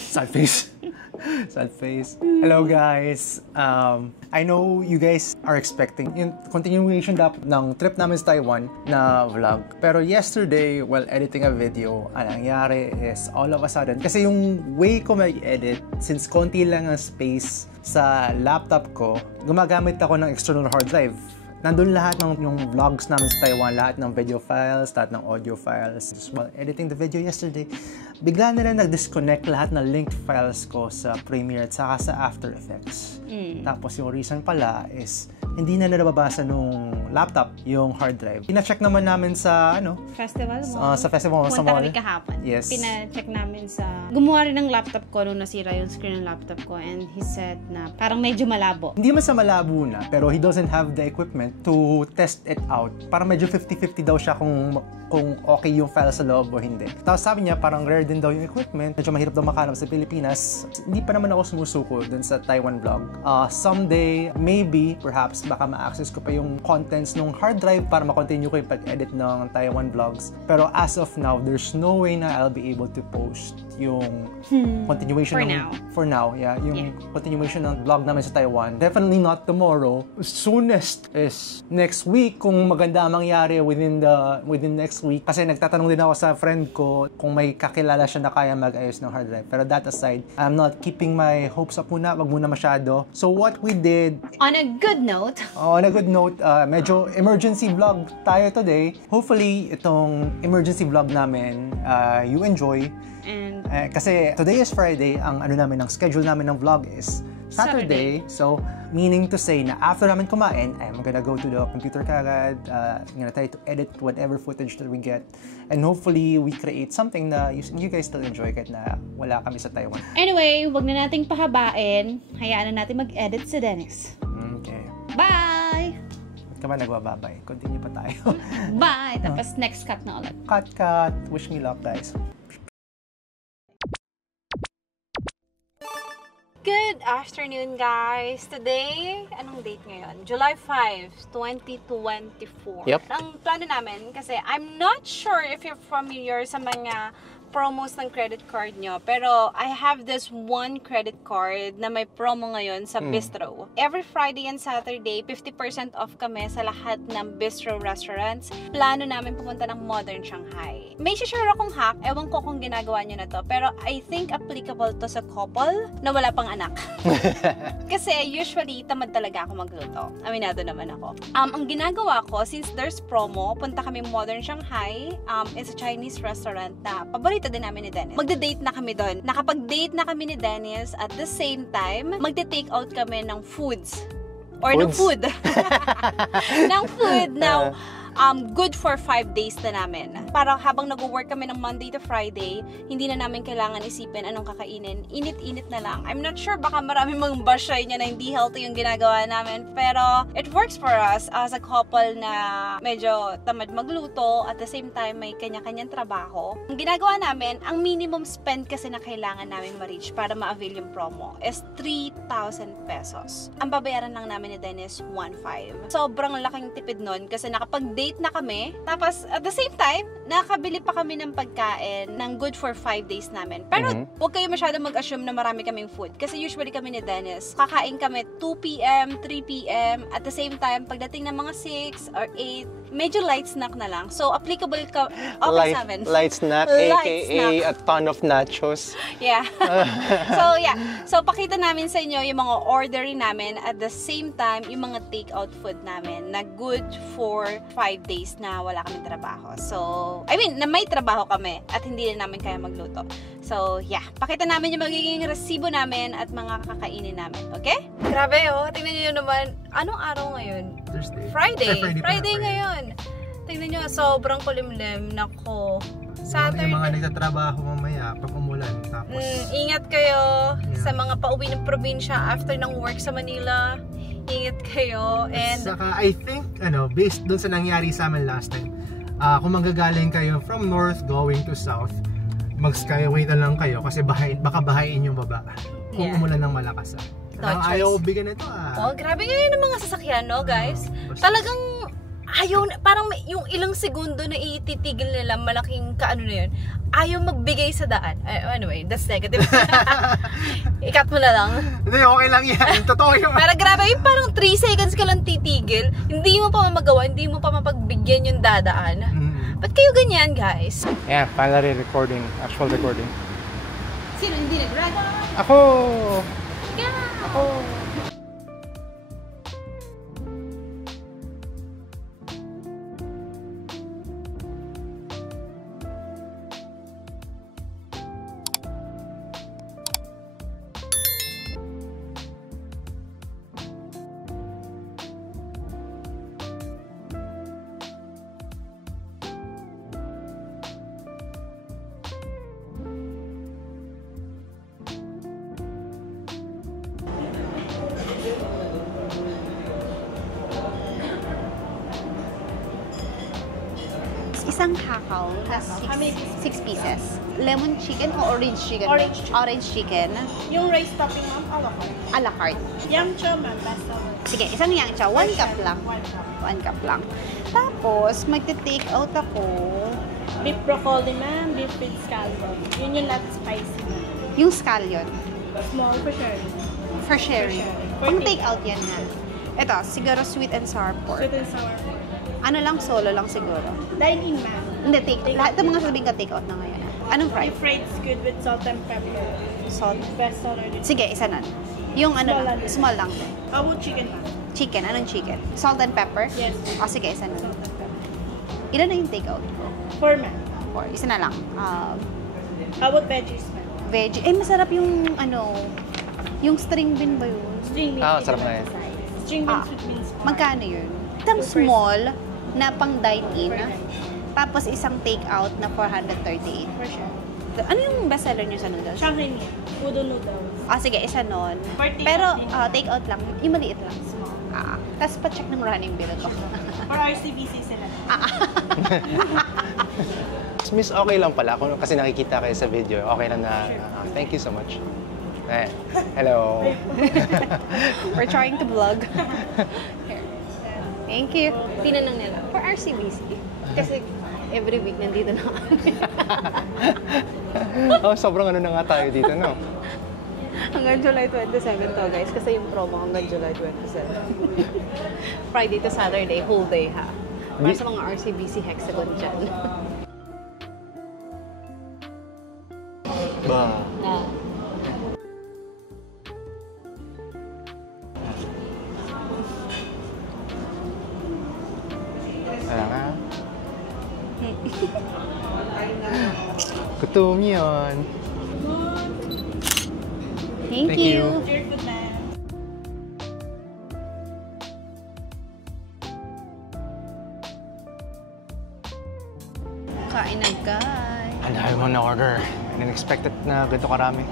Sad face. Sad face. Hello guys. I know you guys are expecting yung continuation ng trip namin sa Taiwan na vlog. Pero yesterday, while editing a video, ang nangyari is all of a sudden, kasi yung way ko mag-edit, since konti lang ang space sa laptop ko, gumagamit ako ng external hard drive. Nandun lahat ng yung vlogs namin sa Taiwan, lahat ng video files, lahat ng audio files. Just while editing the video yesterday, bigla na rin nag-disconnect lahat ng linked files ko sa Premiere at saka sa After Effects. Tapos yung reason pala is hindi na nababasa nung laptop yung hard drive. Pina-check naman namin sa Festival Mall. Sa Festival Mall. Sa mall. Punta kami kahapon. Yes. Pina-check namin sa... Gumawa rin ng laptop ko nung nasira yung screen ng laptop ko, and he said na parang medyo malabo. Hindi man sa malabo na, pero he doesn't have the equipment to test it out. Parang medyo 50-50 daw siya kung okay yung file sa loob o hindi. Tapos sabi niya, parang rare din daw yung equipment. Medyo mahirap daw makahanap sa Pilipinas. Hindi pa naman ako sumusuko dun sa Taiwan vlog. Someday, maybe, perhaps, baka ma-access ko pa yung contents ng hard drive para ma-continue ko yung pag-edit ng Taiwan vlogs. Pero as of now, there's no way na I'll be able to post yung continuation for now, yung continuation ng vlog namin sa Taiwan. Definitely not tomorrow. Soonest is next week kung maganda ang mangyari within next week. Kasi nagtatanong din ako sa friend ko kung may kakilala siya na kaya mag-ayos ng hard drive. Pero that aside, I'm not keeping my hopes up muna. Wag muna masyado. So what we did... On a good note, medyo emergency vlog tayo today. Hopefully, itong emergency vlog namin, you enjoy. And kasi today is Friday, ang namin, ang schedule namin ng vlog is Saturday. So, meaning to say na after namin kumain, I'm gonna go to the computer kagad. I'm gonna try to edit whatever footage that we get. And hopefully, we create something na you guys still enjoy kahit na wala kami sa Taiwan. Anyway, wag na nating pahabain. Hayaan na natin mag-edit si Dennis. Okay. Bye! Ba't ka ba nagbababay? Continue pa tayo. Bye! Tapos next cut na ulit. Cut! Wish me luck, guys. Good afternoon, guys! Today, anong date ngayon? July 5, 2024. Yep. Ang plano namin, kasi I'm not sure if you're familiar sa mga promos ng credit card nyo, pero I have this one credit card na may promo ngayon sa Bistro. Every Friday and Saturday, 50% off kami sa lahat ng Bistro restaurants. Plano namin pumunta ng Modern Shanghai. May share akong hack, ewan ko kung ginagawa nyo na to, pero I think applicable to sa couple na wala pang anak. Kasi usually, tamad talaga ako magluto. Aminado naman ako. Ang ginagawa ko, since there's promo, punta kami Modern Shanghai. It's a Chinese restaurant na paborito din namin ni Dennis. Magde-date na kami doon. Nakapag-date na kami ni Dennis, at the same time, magde-take out kami ng foods. Or ng food. ng food na good for 5 days na namin. Para habang nag-work kami ng Monday to Friday, hindi na namin kailangan isipin anong kakainin. Init-init na lang. I'm not sure, baka marami mga bashay niya na hindi healthy yung ginagawa namin. Pero it works for us as a couple na medyo tamad magluto, at the same time may kanya-kanyang trabaho. Ang ginagawa namin, ang minimum spend kasi na kailangan namin ma-reach para ma-avail yung promo is 3,000 pesos. Ang babayaran lang namin ni Dennis, 1,500. Sobrang laking tipid nun kasi nakapag-date na kami. Tapos, at the same time, nakabili pa kami ng pagkain ng good for 5 days namin. Pero, huwag kayo masyado mag-assume na marami kaming food. Kasi usually kami ni Dennis, kakain kami 2 p.m., 3 p.m. At the same time, pagdating ng mga 6 or 8, medyo light snack na lang. So, applicable ka, okay sa amin. Light snack, aka a ton of nachos. Yeah. So, pakita namin sa inyo yung mga ordering namin, at the same time, yung mga take-out food namin na good for 5 days na wala kami trabaho. So, I mean, na may trabaho kami at hindi na namin kaya magluto. So, yeah. Pakita namin yung magiging resibo namin at mga kakainin namin. Okay? Grabe, oh. Tingnan nyo naman. Anong araw ngayon? Thursday. Friday ngayon. Tingnan nyo, sobrang kulimlim. Nako. Saturday. Yung mga nagtatrabaho mamaya pag umulan. Tapos, ingat kayo sa mga pauwi ng probinsya after ng work sa Manila. Ingat kayo. And saka, I think, based dun sa nangyari sa amin last time, kung manggagaling kayo from north going to south, mag-skyway na lang kayo kasi baka bahain yung baba. Kung umulan ng malakas. Ayaw bigyan nito Oh, grabe ngayon ang mga sasakyan, no, guys? Talagang ayaw, parang yung ilang segundo na ititigil nila, malaking kaano na yun, ayaw magbigay sa daan. Anyway, that's negative. Ikat mo na lang. Hindi, okay lang yan. Totoo yun. Pero grabe, yung parang 3 seconds ka lang titigil, hindi mo pa magawa, hindi mo pa mapagbigyan yung dadaan. Ba't kayo ganyan, guys? Yeah, finally recording. Actual recording. Sino hindi nag-ride? Ako! Yeah! Ako! Isang hakaw, has 6 pieces. Lemon chicken o orange chicken? Orange chicken. Orange chicken. Yung rice topping, ma'am, a la carte. A la carte. Yang chow, ma'am, best seller. Sige, isang yang chow. 1 cup lang. 1 cup. 1 cup lang. Tapos, magte-take out ako. Beef broccoli, ma'am, beef with scallion. Yun yung not spicy, ma'am. Yung scallion. Small for sharing. For sharing. sharing. Pang take out yan ha. Ito, siguro sweet and sour pork. Sweet and sour. Ano lang, solo lang siguro. Dine-in, ma'am. Hindi, lahat ng mga sabihin ka take out na ngayon. Anong fry? Beef fried squid with salt and pepper. Salt. Best seller din. Sige, isa nun. Yung ano Small lang, lang. small lang din. How about chicken, ma'am? Chicken, anong chicken? Salt and pepper? Yes. O sige, isa nun. Salt and pepper. Ilan na yung take out ko? 4, ma'am. Or isa na lang. How about veggies, ma'am? Veggie. Eh, masarap yung ano, yung string bean ba yun? String beans. Ah, with sarap na lemon yun. size. String beans with beans. Magkano yun? Isang small na pang dine-in, tapos isang take-out na 438. For sure. Ano yung best seller niyo sa noodles? Shanghai meat. Udo noodles. Sige, isa nun. For take-out Pero din. take-out lang, yung maliit lang. Tapos pa-check ng running bill ko. For RCBC sila. Miss, okay lang pala. Kasi nakikita kayo sa video. Okay lang na, thank you so much. Hello. We're trying to vlog. Here. Thank you. Tinanong nila. For RCBC. Kasi every week nandito na kami. Sobrang ano na nga tayo dito, no? Hanggang July 27 to, guys. Kasi yung promo hanggang July 27. Friday to Saturday, whole day ha. Para sa mga RCBC hexagon dyan. Ba? Wala nga. Gutom yun. Thank Thank you. you. Your food, ma'am. Kain na, guys. Ang dami mo na order. Unexpected na ganito karami.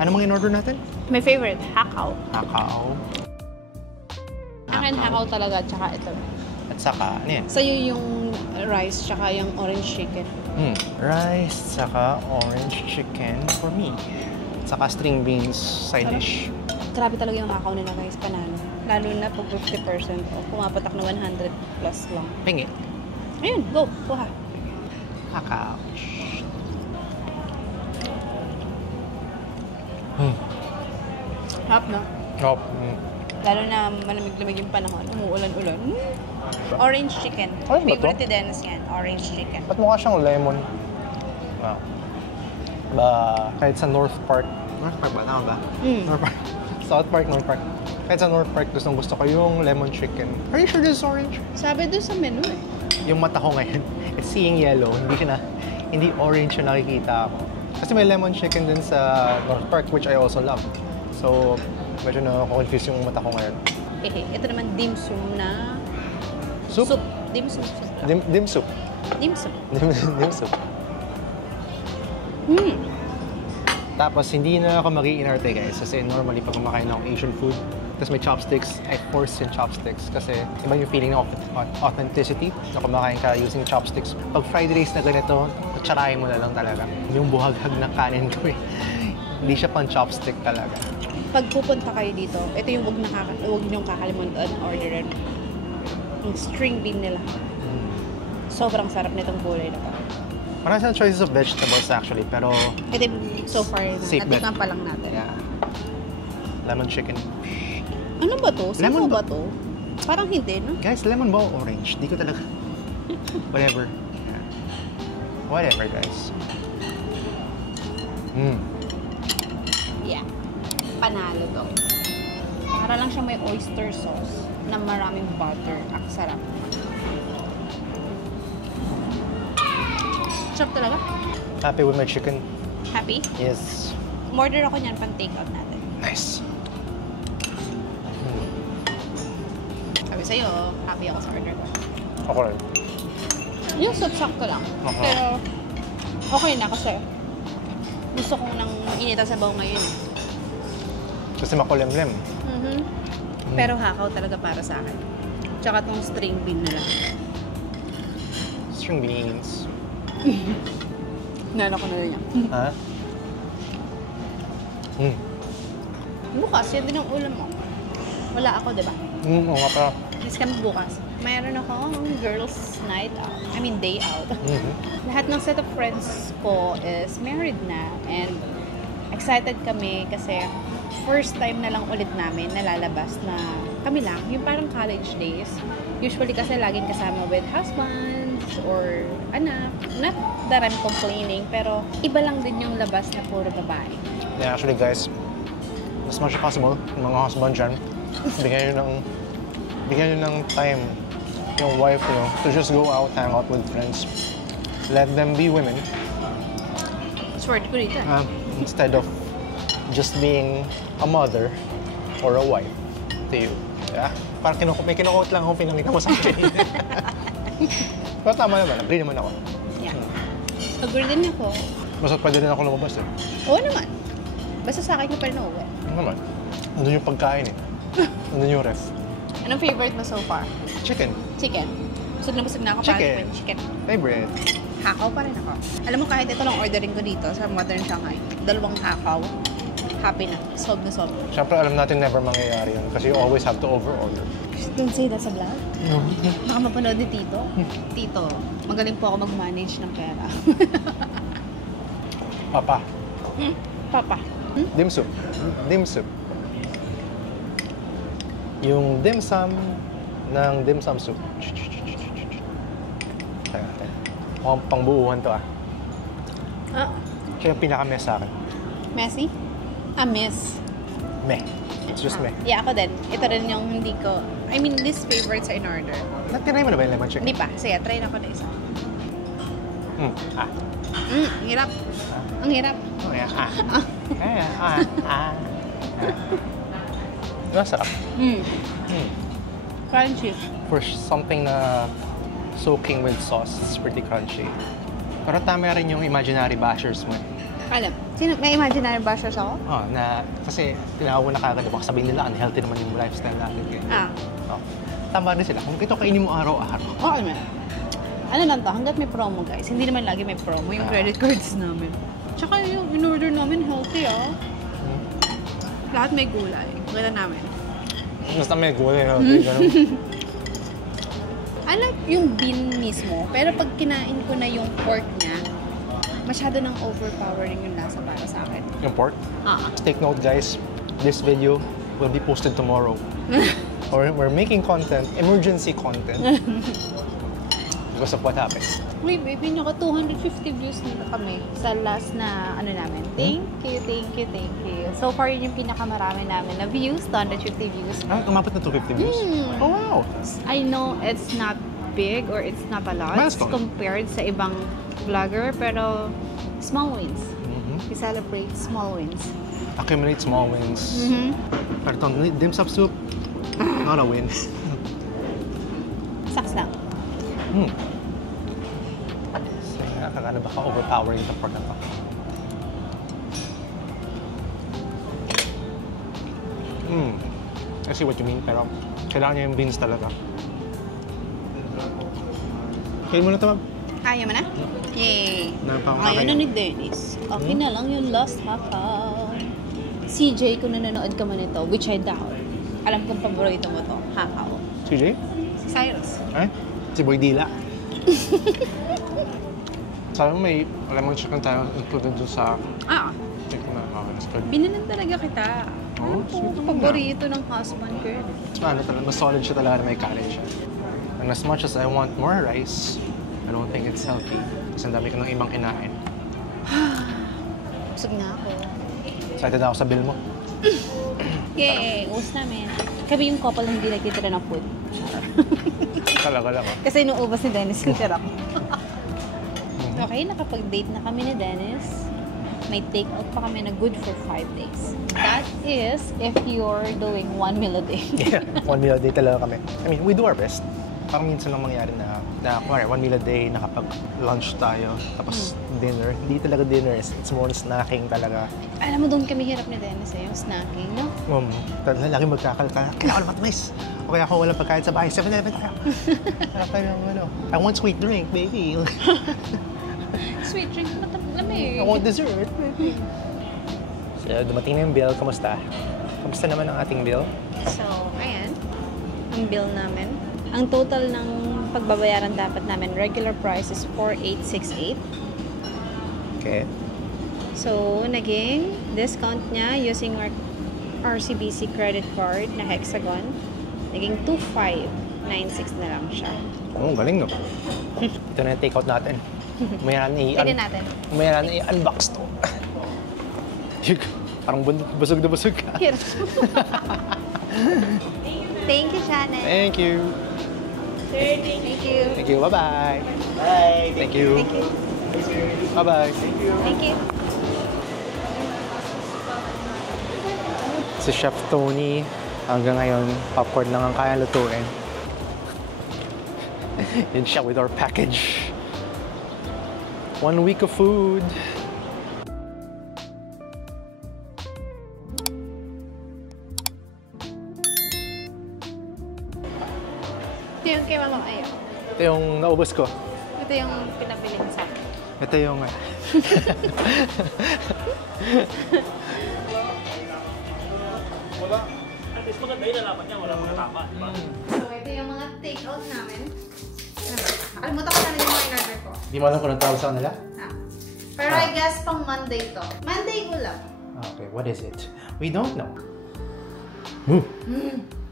Ano mga in-order natin? My favorite, hakaw. Kakao. Akin hakaw talaga, tsaka ito. At saka, ano yan? Sa'yo yung rice, tsaka yung orange chicken. Rice, saka orange chicken for me. Saka string beans side dish. Grabe talaga yung hakaw nila, guys. Panalo. Lalo na pag 50% off. Pumapatak na 100 plus lang. Pingi. Ayun, go. Kuha. Kakao. Hap na. Oh, Lalo na malamig-lamig yung panahon. Umuulan-ulan. Orange chicken. Orange ba to? Favorite ni Dennis yan. Orange chicken. Ba't mukha siyang lemon? Wow. Ba, kahit sa North Park. North Park ba? Tama ba? North Park. South Park, North Park. Kahit sa North Park, gusto ko yung lemon chicken. Are you sure this is orange? Sabi doon sa menu eh. Yung mata ko ngayon, it's seeing yellow. Hindi orange yung nakikita ko. Kasi may lemon chicken din sa North Park, which I also love. So, medyo na-confuse yung mata ko ngayon. Ito naman dim sum na Soup? Dim sum soup. Dim soup. Dim sum. Dim soup. Tapos, hindi na ako mag-iinarte, guys. Kasi normally, pag kumakain ako Asian food, tapos may chopsticks, I force yung chopsticks. Kasi iba yung feeling ng authenticity na kumakain ka using chopsticks. Pag fried rice na ganito, tsarahin mo na lang talaga. Yung buhaghag ng kanin ko eh. Hindi siya pang chopstick talaga. Pag pupunta kayo dito, ito yung huwag niyong kakalimutan orderin. Yung string bean nila. Sobrang sarap nitong gulay na to. Marami silang choices of vegetables actually, pero Ito so far, Safe bet. natikman pa lang natin. yeah. Lemon chicken. Ano ba to? Sino Lemon ba to? Parang hindi, no? Guys, lemon ba o orange? Di ko talaga. Whatever. Yeah. Whatever, guys. Yeah. Panalo to. Para lang siyang may oyster sauce na maraming butter. Ang sarap. Sarap talaga. Happy with my chicken? Happy? Yes. Order ako niyan pang take out natin. Nice. Sabi sa'yo, happy ako sa order ko. Ako rin. Yung sakto lang. Aha. Pero, okay na kasi gusto kong nang inita sa baw ngayon. Kasi makulimlim. Pero hakaw talaga para sa akin. Tsaka tong string bean nila. String beans. Nalo ko na rin yan. Ha? Bukas, yan din ang ulam mo. Wala ako, di ba? Oo nga pa. Miss kami bukas. Mayroon akong girls' night out. I mean, day out. Lahat ng set of friends ko is married na. And excited kami kasi first time na lang ulit namin nalalabas na kami lang. Yung parang college days. Usually kasi laging kasama with husbands or anak. Not that I'm complaining, pero iba lang din yung labas na puro babae. Yeah, actually guys, as much as possible, yung mga husband dyan, bigyan nyo ng time yung wife nyo to just go out, hang out with friends. Let them be women Sword ko dito. instead of just being a mother or a wife to you. Yeah? Parang may kinukot lang akong pinangita mo sa akin. Pero tama naman, agree naman ako. Yeah. Agree din ako. Basta pwede rin ako lumabas eh. Oo naman. Basta sa akin ko pa rin uuwi. Ano naman? Nandun yung pagkain eh. Nandun yung ref. Anong favorite mo so far? Chicken. Chicken. Busog na ako Chicken. para chicken. Favorite. Hakaw pa rin ako. Alam mo, kahit ito lang ordering ko dito sa Modern Shanghai, 2 hakaw, happy na. Solve na solve. Siyempre, alam natin never mangyayari yun kasi you always have to over-order. Don't say that sa vlog. Baka mapanood ni Tito. Tito, magaling po ako mag-manage ng pera. Papa. Papa. Dim sum. Dim sum. Yung dim sum ng dim sum soup. Teka. Mukhang pangbuuhan to ah. Ah, Siya yung pinaka-mess sa akin. messy? Ah, miss. Meh. It's just meh. Yeah, ako din. Ito rin yung hindi ko... I mean, this favorites are in order. Natinay mo na ba yung lemon chicken? Hindi pa. Sige, try na ko na isa. Ang hirap. Ang hirap. Oh, yeah. Diba sarap? Crunchy. For something na soaking with sauce, it's pretty crunchy. Pero tama rin yung imaginary bashers mo. Alam, sino, may imaginary bashers ako? Oh, na kasi tinawag na kagad, baka sabihin nila unhealthy naman yung lifestyle natin. Ah. Oh. Tama rin sila. Kung ito kainin mo araw-araw. Okay man. Ano lang to, hanggat may promo guys. Hindi naman lagi may promo yung credit cards namin. Tsaka yung in-order namin healthy Lahat may gulay. Maganda namin. Basta may gulay healthy, gano'n. I like yung bean mismo, pero pag kinain ko na yung pork niya, masyado nang overpowering yung lasa para sa akin. Yung pork. Take note guys, this video will be posted tomorrow. We're making content, emergency content. Because of what happened. Uy, baby, naka 250 views na kami sa last na ano namin. Thank you. So far, yun yung pinakamarami namin na views, 250 views. Ah, umabot na 250 views? Oh, wow! I know it's not big or it's not a lot Milestone. compared sa ibang vlogger, pero small wins. We celebrate small wins. Accumulate small wins. Pero itong dim sum soup, not a win. Sucks lang. So, nakakano ba ka-overpowering ito pork na to? I see what you mean, pero kailangan niya yung beans talaga. Kain mo na ito, ma'am. Ayaw mo na? Yay! Napakakain. Ayaw na ni Dennis. Okay na lang yung last hakaw. CJ, kung nanonood ka man ito, which I doubt, alam kong paborito mo to, hakaw. CJ? Si Cyrus. Ay, si Boy Dila. Sabi mo may lemon chicken tayo included doon sa chicken na okay. Binilan talaga kita. Oh, sweet naman Paborito ng husband ko yun. Mas solid siya talaga na may kanin siya. And as much as I want more rice, I don't think it's healthy. Kasi ang dami ko ng ibang kinain. Busog na ako. Excited ako sa bill mo. Yay! Ubus namin. Kami yung couple na hindi nagtitira ng food. Talaga lang. Kasi inuubos ni Dennis yung tira ko. Okay, nakapag-date na kami ni Dennis. May take-out pa kami na good for 5 days. That is if you're doing 1 meal a day. Yeah, 1 meal a day talaga kami. I mean, we do our best. Parang minsan lang mangyari na kumari, 1 meal a day, nakapag-lunch tayo, tapos dinner. Hindi talaga dinner, it's more snacking talaga. Alam mo, doon kami hirap ni Dennis yung snacking, no? Talaga lagi magkakalkala. Kailangan ko matwis. O kaya ako walang pagkain sa bahay, 7-Eleven tayo. Harap tayo ng ano. I want sweet drink, baby. Sweet drink, lamig. I want dessert, baby. So, dumating na yung bill. Kamusta? Kamusta naman ang ating bill? So, ayan. Ang bill namin. Ang total ng pagbabayaran dapat namin, regular price is 4,868. Okay. So, naging discount niya using our RCBC credit card na Hexagon. Naging 2,596 na lang siya. Oh, galing no. Ito na yung take-out natin. Tignan natin. Umayaran na i-unbox to. Parang busog na busog ka. Here. Thank you, Shannon. Thank you. Thank you. Thank you. Bye-bye. Bye. Thank you. Thank you. Bye-bye. Thank you. Si Chef Tony, hanggang ngayon, popcorn lang ang kaya lutuin. Yun siya with our package. 1 week of food. Ito yung kay Mama Ayo. Ito yung naubos ko. Ito yung pinabili mo sa akin. Ito yung... At least maganda yung nalaman niya, wala mga tama, di ba? So, ito yung mga take-out namin. Nakalimutan ko na rin yung mga in-order ko. Di mo alam kung nagtawag sa kanila? Pero I guess pang Monday to. Monday ulam. Okay, what is it? We don't know.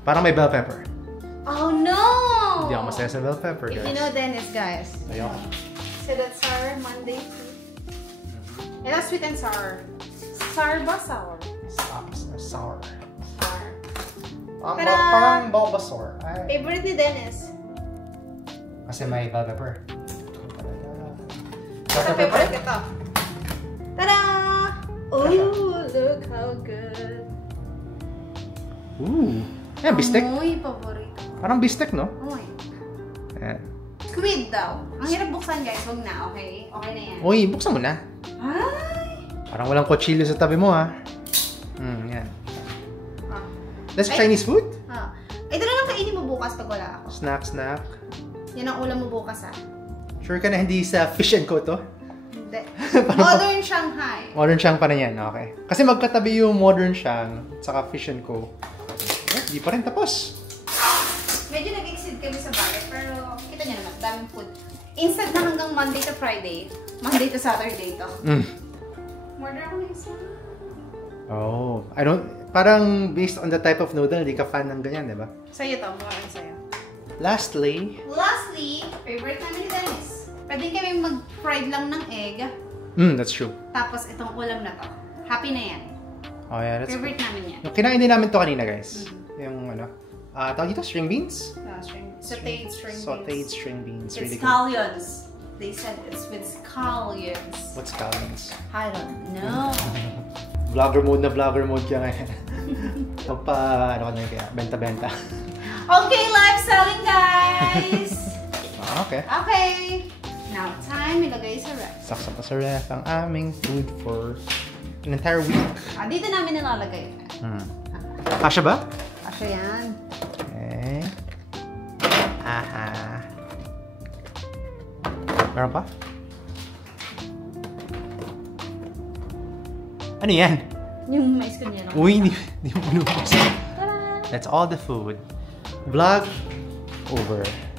Parang may bell pepper. Oh no! Hindi ako masaya sa bell pepper, If guys. you know Dennis, guys. Ayoko. So that's our Monday food. Ito sweet and sour. Sour ba? Sour. Sour. Sour. Parang, parang Bulbasaur. Favorite ni Dennis. Kasi may bell pepper. Ito favorite ito. Tada! Ooh, look how good. Ooh. Yan, bistek. Amoy, paborito. Parang bistek, no? Amoy. Yan. Squid daw. Ang hirap buksan, guys. Huwag na, okay? Okay na yan. Uy, buksan mo na. Ay! Parang walang kutsilyo sa tabi mo, ha? Yan. Ah. That's Chinese food? Ah. Ito na lang kainin mo bukas pag wala ako. Snack, snack. Yan ang ulam mo bukas, ah. Sure ka na hindi sa Fish & Co to? Hindi. Modern Shanghai. Modern Shang pa na yan, okay. Kasi magkatabi yung Modern Shang saka Fish & Co. Di pa rin tapos. Medyo nag-exceed kami sa budget, pero kita niyo naman, daming food. Instead na hanggang Monday to Friday, Monday to Saturday to. Order ako ng isa. Oh, I don't... Parang based on the type of noodle, di ka fan ng ganyan, di ba? Sa'yo to, mukha sa'yo. Lastly, Favorite namin ni Dennis. Pwede kami mag-fried lang ng egg, that's true. tapos itong ulam na to. Happy na yan. Oh yeah, that's Favorite namin yan. Yung kinain din namin to kanina, guys. Yung ano, tawag dito, string beans? Sauteed string beans. Sauteed string beans. It's Really good. scallions. They said it's with scallions. What's scallions? I don't know. Vlogger mode kaya ngayon. Magpa, ano ka na kaya, benta-benta. Okay, live selling, guys! Okay. Okay. Now, time ilagay sa ref. Saksak pa sa ref ang aming food for an entire week. Dito namin nilalagay. Kasha ba? Kasha yan. Okay. Aha. Meron pa? Ano yan? Yung mais ko niya lang. Uy, di mo binubos. Tara! That's all the food. Vlog over.